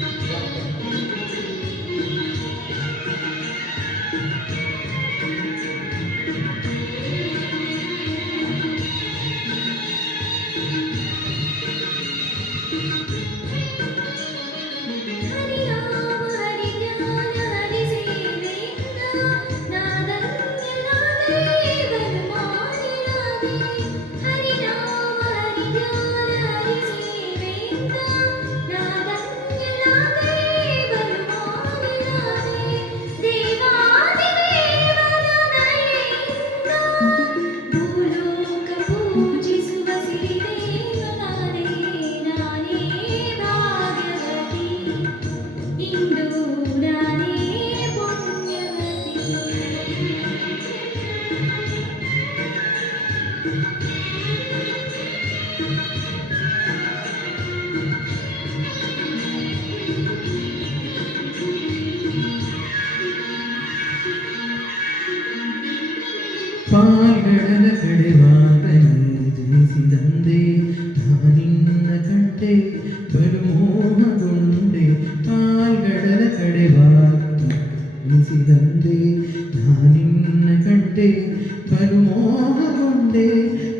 どうも。പാൽകടല കടവാകലഞ്ചിതന്തേ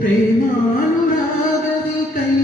പ്രേമാനുരാഗതി കൈ